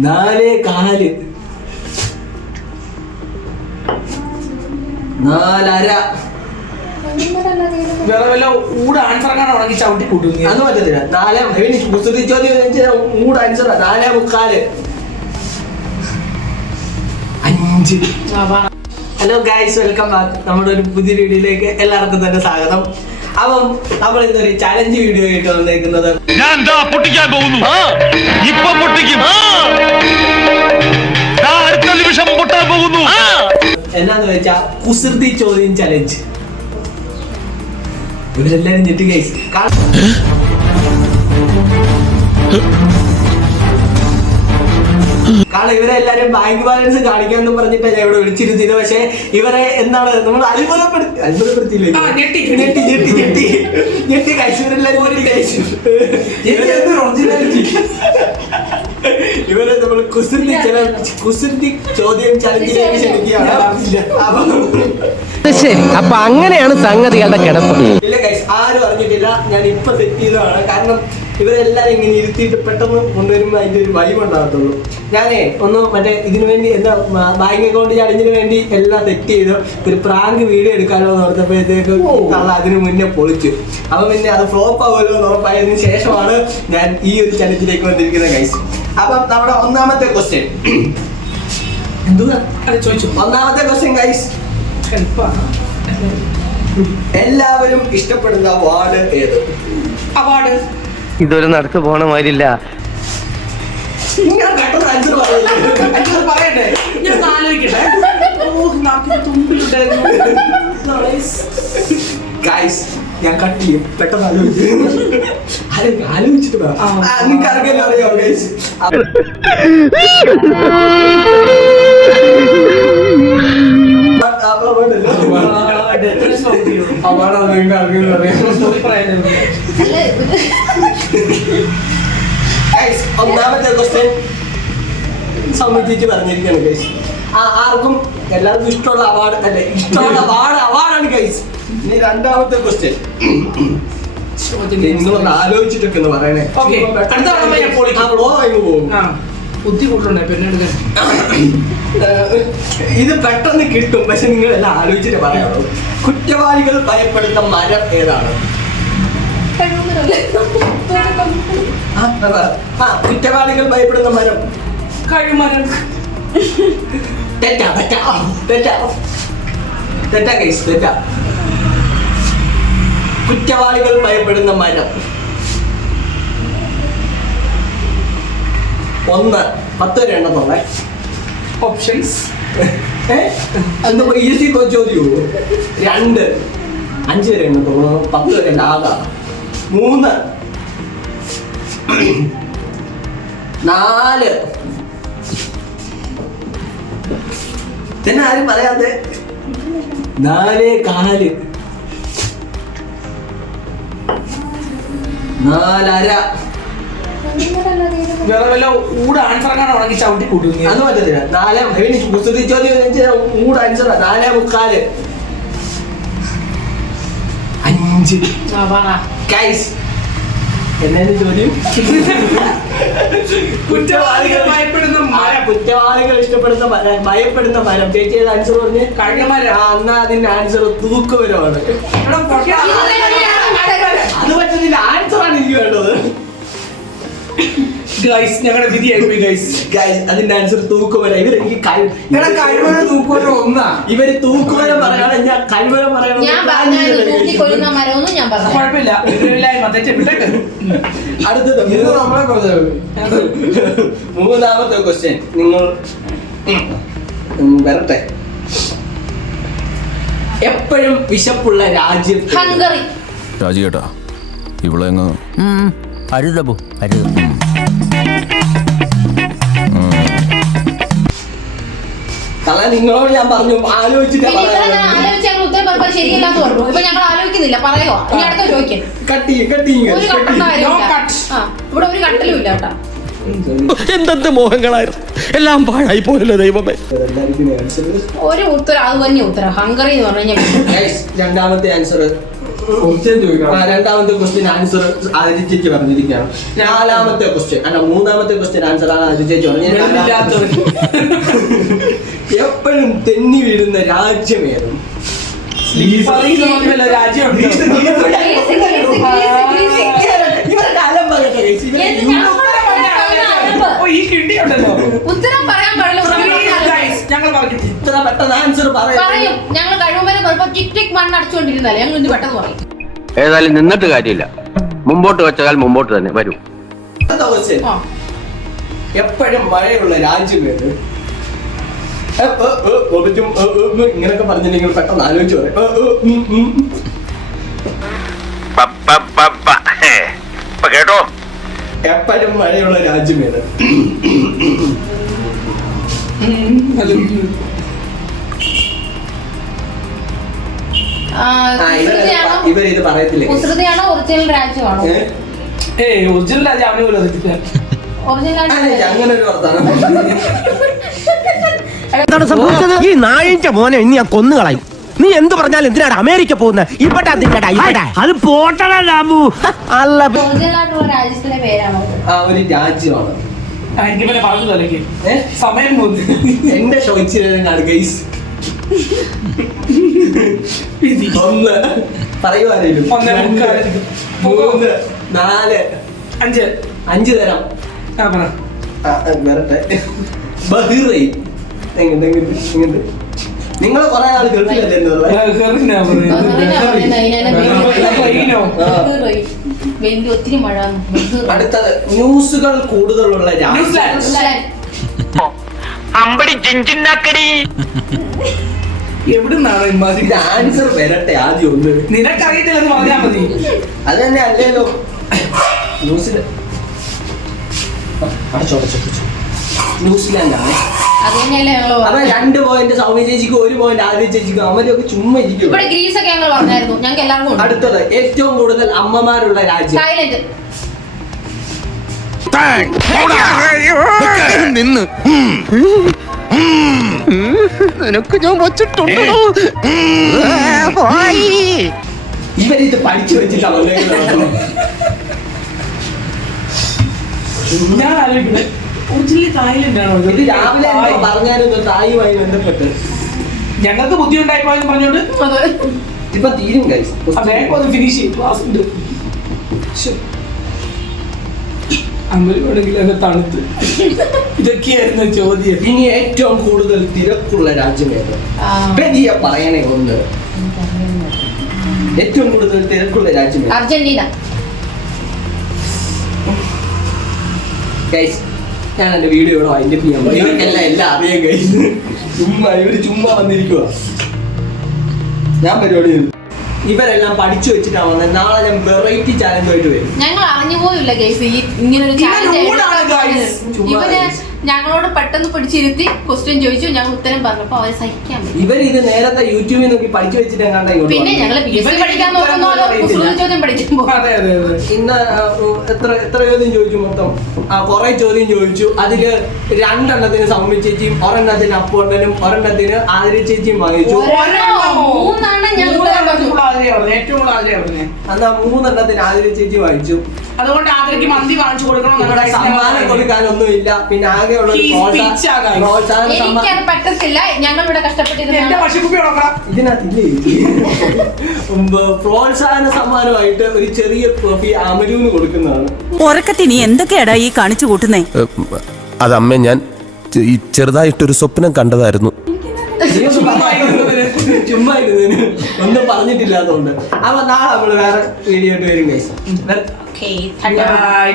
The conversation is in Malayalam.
നാലേ കാൽ. നാലര. വേറെ വല്ല ഊട് ആൻസർ കാണാൻ ഉണക്കി ചവിട്ടി കൂട്ടുന്നു അത് പറ്റത്തില്ല. നാലേ ഇവന് കുസൃതി ചോദ്യം ആൻസറാ നാലേ മുക്കാൽ. അഞ്ച്. ഹലോ ഗൈസ് വെൽക്കം ബാക്ക് നമ്മുടെ ഒരു പുതിയ വീഡിയോയിലേക്ക് എല്ലാവർക്കും തന്നെ സ്വാഗതം. അപ്പം നമ്മൾ ഇന്നൊരു ചലഞ്ച് വീഡിയോ ആയിട്ട് വന്നേക്കുന്നത് ഞാൻ ദാ പൊട്ടിക്കാൻ പോകുന്നു? ഇപ്പൊ പൊട്ടിക്കും. അടുത്ത നിമിഷം പൊട്ടാൻ പോകുന്നു. എന്നാന്ന് വെച്ചാ കുസൃതി ചോദ്യം ചലഞ്ച് ഇവരെല്ലാരും ഞെട്ടി ഗൈസ് കാരണം ഇവരെ എല്ലാരും ബാങ്ക് ബാലൻസ് കാണിക്കാന്ന് പറഞ്ഞിട്ട് ഞാൻ ഇവിടെ വിളിച്ചിരുത്തിയത് പക്ഷെ ഇവരെ എന്താണ് നമ്മൾ അത്ഭുതപ്പെടുത്തി അത്ഭുതപ്പെടുത്തിയില്ലേ ഞെട്ടി. ഞെട്ടി ഞെട്ടി ഞെട്ടി. ഇവരെ നമ്മൾ കുസൃതി ചില കുസൃതി ചോദ്യം ചലഞ്ചിലേക്ക് ക്ഷണിക്കുകയാണ് ശരി അപ്പൊ അങ്ങനെയാണ് സംഗതികളുടെ കിടപ്പ്. ഇല്ല ആരും അറിഞ്ഞിട്ടില്ല. ഞാൻ ഇപ്പൊ സെറ്റ് ചെയ്തതാണ്. കാരണം ഇവരെല്ലാരും ഇങ്ങനെ ഇരുത്തിയിട്ട് പെട്ടെന്ന് കൊണ്ടുവരുമ്പോൾ അതിന്റെ ഒരു വൈബ് ഉണ്ടാകത്തുള്ളൂ. ഞാനേ ഒന്ന് മറ്റേ ഇതിനു വേണ്ടി എന്താ ബാങ്ക് അക്കൗണ്ട് ചടഞ്ഞിന് വേണ്ടി എല്ലാം സെറ്റ് ചെയ്തു. ഒരു പ്രാങ്ക് വീഡിയോ എടുക്കാനോ എന്ന് ഓർത്തപ്പോഴത്തേക്ക് തള്ള അതിന് മുന്നേ പൊളിച്ചു. അപ്പൊ പിന്നെ അത് ഫ്ലോപ്പ് ആവുമല്ലോ എന്ന് ഉറപ്പായതിനു ശേഷമാണ് ഞാൻ ഈ ഒരു ചലഞ്ചിലേക്ക് വന്നിരിക്കുന്നത് ഗൈസ് അപ്പം നമ്മുടെ ഒന്നാമത്തെ ക്വസ്റ്റ്യൻ എന്തുവാ ചോദിച്ചു. ഒന്നാമത്തെ ക്വസ്റ്റ്യൻ ഗൈസ് എല്ലാവരും ഇഷ്ടപ്പെടുന്ന വാർഡ് ഏത്? അവാർഡ് ഇതൊരു നടക്ക് പോണ മാതിരില്ല ഞാൻ കട്ട് ചെയ്യും പെട്ടെന്ന് ആലോചിക്ക്, ആലോചിച്ചിട്ട് നിങ്ങൾക്ക് അറിയോ ഗൈസ് ഒന്നാമത്തെ ക്വസ്റ്റ്യൻ സംബന്ധിച്ച് പറഞ്ഞിരിക്കുകയാണ് ഗൈസ് ആ ആർക്കും എല്ലാവർക്കും ഇഷ്ടമുള്ള അവാർഡ് അല്ലെ ഇഷ്ടമുള്ള അവാർഡ് അവാർഡാണ് ഗൈസ് ഇനി രണ്ടാമത്തെ ക്വസ്റ്റ്യൻ നിങ്ങളൊന്ന് ആലോചിച്ചിട്ടൊക്കെ ഒന്ന് പറയണേ. പോകും ആ ബുദ്ധി ഇത് പെട്ടെന്ന് കിട്ടും പക്ഷെ നിങ്ങൾ എല്ലാം ആലോചിച്ചിട്ട് പറയാമോ കുറ്റവാളികൾ ഭയപ്പെടുന്ന മരം ഏതാണ്? കുറ്റവാളികൾ ഭയപ്പെടുന്ന മരം. കഴിമരം. തെറ്റാ തെറ്റാ തെറ്റാ. തെറ്റാ കേസ് തെറ്റാ. കുറ്റവാളികൾ ഭയപ്പെടുന്ന മരം. ഒന്ന് പത്ത് വരെ എണ്ണത്തോളെ ഓപ്ഷൻസ് എന്താ ഈസി ചോദ്യമോ രണ്ട്. അഞ്ച് വരെ എണ്ണത്തോളൂ പത്ത് വരെ ആകാ. മൂന്ന്. നാല്. തന്നെ ആരും പറയാതെ നാലേ കാൽ. നാലര. വേറെ വല്ല ഊട് ആൻസർ കാണാൻ ഉണക്കി ചവിട്ടി കൂട്ടുന്നു അത് പറ്റത്തില്ല. നാലേ ഇവന് കുസൃതി ചോദ്യം മൂട് ആൻസറാ നാലേ മുക്കാൽ. അഞ്ച്. ഗൈസ് എന്നാണ് ചോദ്യം? കുറ്റവാളികൾ ഭയപ്പെടുന്ന മരം. കുറ്റവാളികൾ ഇഷ്ടപ്പെടുന്ന മരം? ഭയപ്പെടുന്ന മരം. ചേച്ചി ഏത് ആൻസർ പറഞ്ഞ്? കഴിമരം ആ എന്നാ അതിന്റെ ആൻസർ തൂക്കുമരമാണ്. അത് പറ്റുന്നില്ല. ആൻസർ ആണ് എനിക്ക് വേണ്ടത്. ഗൈസ് ഞങ്ങളുടെ വിധിയായി ഗൈസ് ഗൈസ് അതിന്റെ ആൻസർ തൂക്കുമരം ഇവരെനിക്ക് എടാ കഴിമരം തൂക്കുമരം ഒന്നാ. ഇവർ തൂക്കുമരം പറയണം ഞാൻ കഴിമരം പറയണം. കുഴപ്പമില്ല. അടുത്തത് മൂന്നാമത്തെ ക്വസ്റ്റ്യൻ നിങ്ങൾ വരട്ടെ. എപ്പോഴും വിശപ്പുള്ള രാജ്യം ഹംഗറി. രാജിയേട്ടാ ഇവിടെ അരുതപ്പോ അരുതബു കള്ള നിങ്ങളോട് ഞാൻ പറഞ്ഞു ആലോചിച്ചിട്ട് പിന്നെ ഇത്ര ഞാൻ ഉത്തരം പറഞ്ഞപ്പോൾ ശരിയല്ലാന്ന് പറഞ്ഞു. ഇപ്പൊ ഞങ്ങൾ ആലോചിക്കുന്നില്ല പറയോ ഇനി അടുത്ത ചോദിക്കാൻ കട്ടി കട്ടി ഒരു ഇവിടെ ഒരു കട്ടലും ഇല്ല കേട്ടാ. എന്തെന്ത് മോഹങ്ങളായിരുന്നു? എല്ലാം പാഴായി പോയല്ലോ ദൈവമേ ഒരു ഉത്തരം അത് തന്നെ ഉത്തരം. ഹംഗറി എന്ന് പറഞ്ഞു രണ്ടാമത്തെ ആൻസർ ക്വസ്റ്റ്യൻ ചോദിക്കണം രണ്ടാമത്തെ ക്വസ്റ്റ്യൻ ആൻസർ ആതിരി ചേച്ചി പറഞ്ഞിരിക്കുകയാണ് നാലാമത്തെ ക്വസ്റ്റ്യൻ അല്ല മൂന്നാമത്തെ ക്വസ്റ്റ്യൻ ആൻസർ ആണ് ആതിരി ചേച്ചി പറഞ്ഞത് എപ്പോഴും തെന്നി വീഴുന്ന രാജ്യമേതും ഉത്തരം പറയാൻ പാടില്ല ഞങ്ങൾ പറഞ്ഞു ഇത്ര പെട്ടെന്ന് ആൻസർ പറയും പറയും ഞങ്ങൾ ടിക് ടിക് മണ്ണ് അടിച്ചുകൊണ്ടിരുന്നാലേ ഞങ്ങൾ ഇന്ന് പെട്ടെന്ന് പറയും. ഏതായാലും നിന്നിട്ട് കാര്യമില്ല. മുമ്പോട്ട് വെച്ചാൽ മുമ്പോട്ട് തന്നെ വരൂ. ആ. എപ്പോഴും മഴയുള്ള രാജ്യമേത് ഏ, ഏ, ഏ, ഒബിറ്റും, ഏ, ഏ, ഏ, ഇങ്ങനൊക്കെ പറഞ്ഞില്ലെങ്കിൽ പെട്ടെന്ന് ആലോചിച്ച് പറയും. ഏ, ഏ, ഉം, ഉം. കേട്ടോ? എപ്പോഴും മഴയുള്ള രാജ്യമേത് ഇവരിത് പറയത്തില്ല guys. കുസൃതിയാണോ? ഒറിജിനൽ രാജ്യമാണോ? ഏ? ഏയ് ഒറിജിനൽ രാജ്യം അവന് പോലും അറിയത്തില്ല ഒറിജിനൽ ആ, അങ്ങനെ ഒരു വർത്താനം എന്താണ് സംഭവിച്ചത്? ഈ നാഴിന്റെ മോനെ ഇനി ഞാൻ കൊന്നുകളയും നീ എന്ത് പറഞ്ഞാലും എന്തിനാണ് അമേരിക്ക പോകുന്നത്? ഇവിടെ എന്തിനാടാ ഇവിടെ. അത് പോട്ടടാ അല്ല ആ ഒരു രാജ്യമാണ്. ആ, എനിക്ക് പിന്നെ പറഞ്ഞു തലക്ക് ഏ? സമയം പോകുന്നു. എന്റെ ഷോ ഇച്ചിരി ഗൈസ് വിധി. ഒന്ന്. പറയുവാരേലും ഒന്നേ മുക്കാൽ. മൂന്ന് നാല്. അഞ്ച്. അഞ്ച് തരം. ആ പറ. ആ, ആ, വരട്ടെ. കുറെ ഗൾഫിലല്ലേ ബഹ്റിനാ പറയുന്നത്. ബഹ്റിൻ. ബഹ്റിനോ? ഒത്തിരി മഴ. അടുത്തത് ന്യൂസുകൾ കൂടുതലുള്ള രാജ്യം. ന്യൂസിലാൻഡ്. അമ്പടി ചിഞ്ചിന്നാക്കടി എവിടുന്നാണ് ഇമാതിരി ആൻസർ വരട്ടെ ആദ്യം ഒന്ന്. നിനക്കറിയത്തില്ലെന്ന് പറഞ്ഞാൽ മതി. അത് തന്നെ അല്ലല്ലോ. ന്യൂസിലാൻഡ് അടച്ചോ അടച്ചോ അടച്ചോ. ന്യൂസിലാൻഡ് ആണ് അത് തന്നെയല്ലേ ഞങ്ങൾ അപ്പൊ രണ്ട് പോയിന്റ് സൗമ്യ ചേച്ചിക്ക് ഒരു പോയിന്റ് ആദ്യ ചേച്ചിക്ക് അവരൊക്കെ ചുമ്മാ ഇരിക്കും ഇവിടെ ഗ്രീസ് ഒക്കെ ഞങ്ങൾ പറഞ്ഞായിരുന്നു. ഞങ്ങൾക്ക് എല്ലാവർക്കും അടുത്തത് ഏറ്റവും കൂടുതൽ അമ്മമാരുള്ള രാജ്യം. തായ്ലൻഡ് നിന്ന് നിനക്ക് ഞാൻ വച്ചിട്ടുണ്ടോ? ഇവരിത് പഠിച്ചു വെച്ചിട്ടാണല്ലേ. ഞാൻ ആലോചിക്കുന്നത് ഒറിജിനലി തായ്ലൻഡ് ആണോ ഇത് രാവിലെ പറഞ്ഞായിരുന്നു തായുമായി ബന്ധപ്പെട്ട്. ഞങ്ങൾക്ക് ബുദ്ധി ഉണ്ടായിപ്പോയെന്ന് പറഞ്ഞോണ്ട്? ഇപ്പൊ തീരും ഗൈസ് ഫിനിഷ് ചെയ്യും. ക്ലാസ് ഉണ്ട് അമ്പലമാണെങ്കിൽ അത് തണുത്ത്. ഇതൊക്കെയായിരുന്നു ചോദ്യം. ഇനി ഏറ്റവും കൂടുതൽ തിരക്കുള്ള രാജ്യം ഏത്? പറയണേ ഒന്ന്. ഏറ്റവും കൂടുതൽ തിരക്കുള്ള രാജ്യം അർജന്റീന. ഞാൻ എന്റെ വീഡിയോ ഇവിടെ വൈൻഡ് ചെയ്യാൻ പോയി. ഇവർക്കെല്ലാം എല്ലാം അറിയാൻ ഗൈസ് ചുമ്മാ ഇവർ ചുമ്മാ വന്നിരിക്കുക ഞാൻ പരിപാടി ചെയ്തു. ഇവരെല്ലാം പഠിച്ചു വെച്ചിട്ടാണ് വന്നത് നാളെ ഞാൻ വെറൈറ്റി ചാലഞ്ച് ആയിട്ട് വരും. ഞങ്ങൾ അറിഞ്ഞു പോയില്ല ഗൈസ് ഈ ഇങ്ങനെ ഒരു ചാലഞ്ച് ഇവന്. ഞങ്ങളോട് പെട്ടെന്ന് പിടിച്ചിരുത്തി ക്വസ്റ്റ്യൻ ചോദിച്ചു ഞങ്ങൾ ഉത്തരം പറഞ്ഞപ്പോ അവരെ സഹിക്കാൻ പറ്റും. ഇത് നേരത്തെ യൂട്യൂബിൽ നോക്കി പഠിച്ചു വെച്ചിട്ട് കണ്ട പിന്നെ. ഞങ്ങൾ പി എസ് സി പഠിക്കാൻ നോക്കുന്നോ പോലും. കുസൃതി ചോദ്യം പഠിക്കാൻ പോകും അതെ അതെ അതെ. ഇന്ന് എത്ര എത്ര ചോദ്യം ചോദിച്ചു മൊത്തം? ആ കുറെ ചോദ്യം ചോദിച്ചു. അതിൽ രണ്ടെണ്ണത്തിന് സൗമ്യ ചേച്ചിയും ഒരെണ്ണത്തിന് അപ്പുണ്ണനും ഒരെണ്ണത്തിന് ആതിര ചേച്ചിയും വാങ്ങിച്ചു. ഒരെണ്ണമോ മൂന്നെണ്ണം ഞാൻ ഉത്തരം പറഞ്ഞു. ഏറ്റവും കൂടുതൽ ആതിരയാ. അന്ന് ആ മൂന്നെണ്ണത്തിന് ആതിര ചേച്ചി വാങ്ങിച്ചു. അതുകൊണ്ട് ആതിരയ്ക്ക് മന്തി വാങ്ങിച്ചു കൊടുക്കണം നമ്മുടെ സമ്മാനം കൊടുക്കാനൊന്നുമില്ല. പിന്നെ ആകെയുള്ള ഒരു He's പ്രോത്സാ-. പ്രോത്സാഹന സമ്മാനം പറ്റത്തില്ല. ഞങ്ങൾ ഇവിടെ എന്റെ കഷ്ടപ്പെട്ടിരുന്ന പശുക്കുപ്പി ഉണക്കണം ഇതിനകത്തില്ലേ? ഉം, പ്രോത്സാഹന സമ്മാനമായിട്ട് ഒരു ചെറിയ ട്രോഫി അമരൂന്ന് കൊടുക്കുന്നതാണ്. ഉറക്കത്തിന് നീ എന്തൊക്കെയാടാ ഈ കാണിച്ചു കൂട്ടുന്നേ? അതമ്മ ഞാൻ ചെ- ഈ ചെറുതായിട്ടൊരു സ്വപ്നം കണ്ടതായിരുന്നു. ചുമ്മാ ഇരുന്നതിന് ഒന്നും പറഞ്ഞിട്ടില്ലാത്തതുകൊണ്ട് അപ്പൊ നാളെ നമ്മൾ വേറെ വീഡിയോ ആയിട്ട് വരും ഗൈസ് ബൈ.